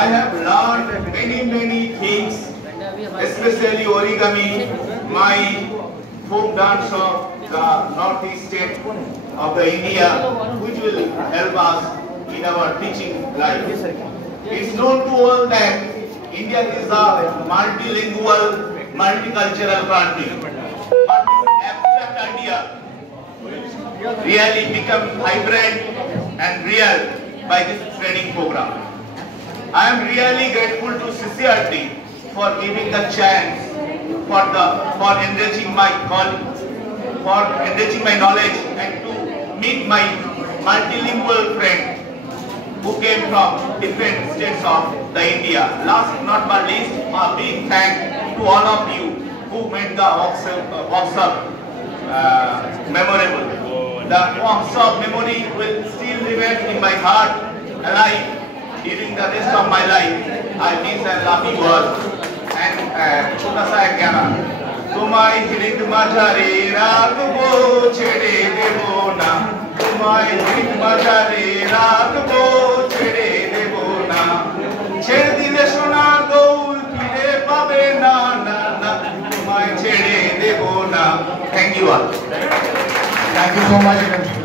I have learned many things, especially origami, my folk dance of the northeast state of the India, which will help us in our teaching life. It's known to all that India is a multilingual, multicultural country. But this abstract idea really become vibrant and real by this training program. I am really grateful to CCRT for giving the chance for enriching my knowledge and to meet my multilingual friend who came from different states of the India. Last but not least, a big thank to all of you who made the workshop memorable. The workshop memory will still remain in my heart alive during the rest of my life. I miss and love you all. And छोटा सा एक गाना तुम्हारी हृदय मझारे रागबो छेड़े देबो ना तुम्हारी हृदय मझारे रागबो छेड़े देबो ना छेड़ दिले सोनार दौल फिरे पाबे ना ना ना तुम्हारी छेड़े देबो ना. Thank you all. Thank you so much.